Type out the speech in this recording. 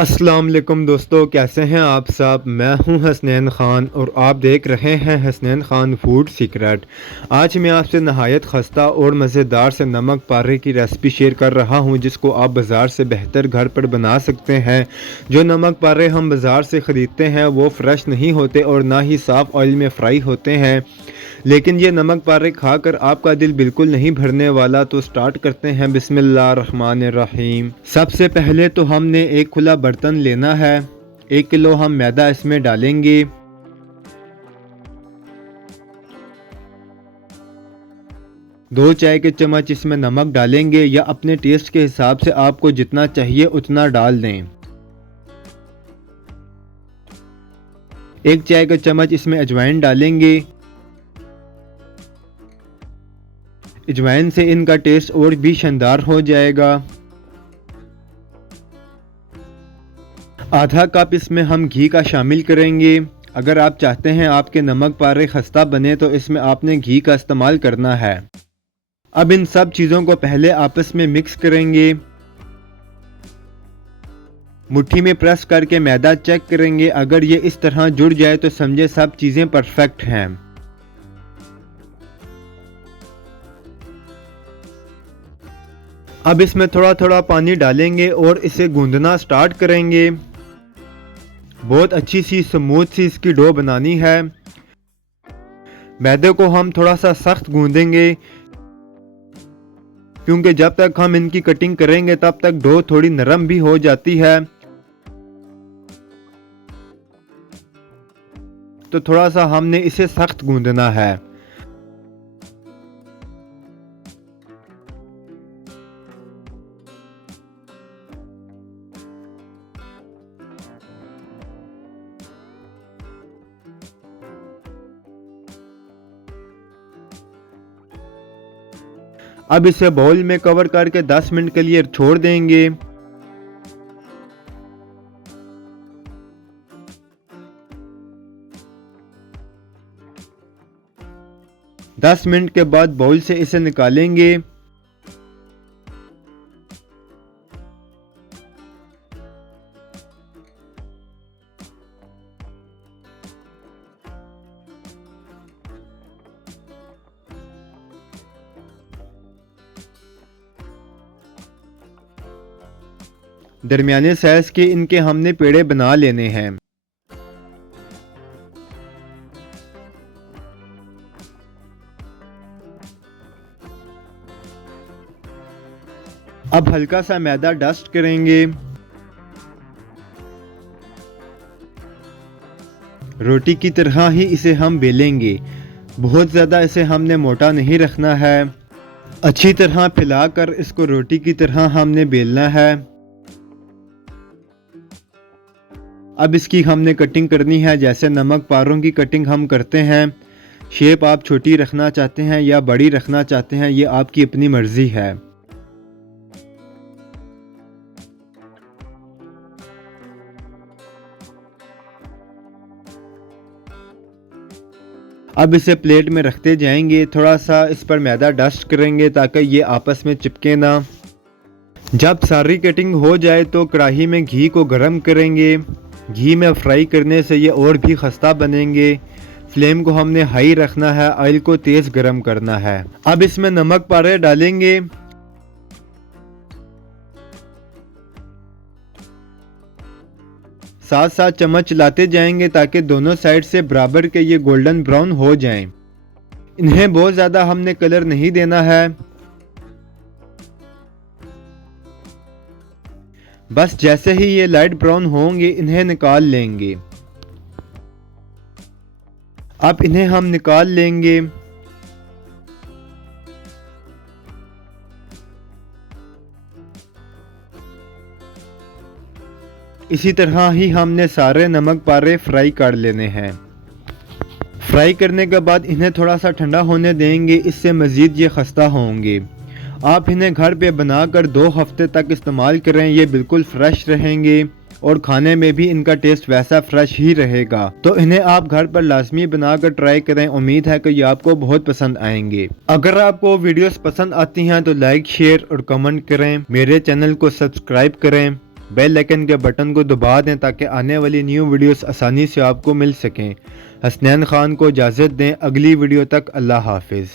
अस्सलाम वालेकुम दोस्तों, कैसे हैं आप सब। मैं हूं हसनैन ख़ान और आप देख रहे हैं हसनैन ख़ान फूड सीक्रेट। आज मैं आपसे नहायत खस्ता और मज़ेदार से नमक पारे की रेसिपी शेयर कर रहा हूं, जिसको आप बाज़ार से बेहतर घर पर बना सकते हैं। जो नमक पारे हम बाज़ार से ख़रीदते हैं वो फ़्रेश नहीं होते और ना ही साफ़ ऑयल में फ्राई होते हैं, लेकिन ये नमक पारे खाकर आपका दिल बिल्कुल नहीं भरने वाला। तो स्टार्ट करते हैं बिस्मिल्लाहिर्रहमानिर्रहीम। सबसे पहले तो हमने एक खुला बर्तन लेना है। 1 किलो हम मैदा इसमें डालेंगे। दो चाय के चम्मच इसमें नमक डालेंगे, या अपने टेस्ट के हिसाब से आपको जितना चाहिए उतना डाल दें। 1 चाय का चम्मच इसमें अजवाइन डालेंगे। अजवाइन से इनका टेस्ट और भी शानदार हो जाएगा। आधा कप इसमें हम घी का शामिल करेंगे। अगर आप चाहते हैं आपके नमक पारे खस्ता बने तो इसमें आपने घी का इस्तेमाल करना है। अब इन सब चीज़ों को पहले आपस में मिक्स करेंगे। मुट्ठी में प्रेस करके मैदा चेक करेंगे। अगर ये इस तरह जुड़ जाए तो समझे सब चीज़ें परफेक्ट हैं। अब इसमें थोड़ा थोड़ा पानी डालेंगे और इसे गूंदना स्टार्ट करेंगे। बहुत अच्छी सी स्मूथ सी इसकी डो बनानी है। मैदे को हम थोड़ा सा सख्त गूंदेंगे, क्योंकि जब तक हम इनकी कटिंग करेंगे तब तक डो थोड़ी नरम भी हो जाती है। तो थोड़ा सा हमने इसे सख्त गूंदना है। अब इसे बाउल में कवर करके 10 मिनट के लिए छोड़ देंगे। दस मिनट के बाद बाउल से इसे निकालेंगे। दरमियाने साइज के इनके हमने पेड़े बना लेने हैं। अब हल्का सा मैदा डस्ट करेंगे। रोटी की तरह ही इसे हम बेलेंगे। बहुत ज़्यादा इसे हमने मोटा नहीं रखना है। अच्छी तरह फैलाकर इसको रोटी की तरह हमने बेलना है। अब इसकी हमने कटिंग करनी है जैसे नमक पारों की कटिंग हम करते हैं। शेप आप छोटी रखना चाहते हैं या बड़ी रखना चाहते हैं, ये आपकी अपनी मर्जी है। अब इसे प्लेट में रखते जाएंगे। थोड़ा सा इस पर मैदा डस्ट करेंगे ताकि ये आपस में चिपके ना। जब सारी कटिंग हो जाए तो कढ़ाई में घी को गर्म करेंगे। घी में फ्राई करने से ये और भी खस्ता बनेंगे। फ्लेम को हमने हाई रखना है, ऑयल को तेज गर्म करना है। अब इसमें नमक पारे डालेंगे। साथ साथ चम्मच चलाते जाएंगे ताकि दोनों साइड से बराबर के ये गोल्डन ब्राउन हो जाएं। इन्हें बहुत ज़्यादा हमने कलर नहीं देना है, बस जैसे ही ये लाइट ब्राउन होंगे इन्हें निकाल लेंगे। अब इन्हें हम निकाल लेंगे। इसी तरह ही हमने सारे नमक पारे फ्राई कर लेने हैं। फ्राई करने के बाद इन्हें थोड़ा सा ठंडा होने देंगे, इससे मज़ीद ये खस्ता होंगे। आप इन्हें घर पे बनाकर 2 हफ्ते तक इस्तेमाल करें, ये बिल्कुल फ्रेश रहेंगे और खाने में भी इनका टेस्ट वैसा फ्रेश ही रहेगा। तो इन्हें आप घर पर लाजमी बनाकर ट्राई करें। उम्मीद है कि ये आपको बहुत पसंद आएंगे। अगर आपको वीडियोस पसंद आती हैं तो लाइक, शेयर और कमेंट करें। मेरे चैनल को सब्सक्राइब करें। बेल आइकन के बटन को दबा दें ताकि आने वाली न्यू वीडियोस आसानी से आपको मिल सकें। हसनैन खान को इजाज़त दें, अगली वीडियो तक अल्लाह हाफिज़।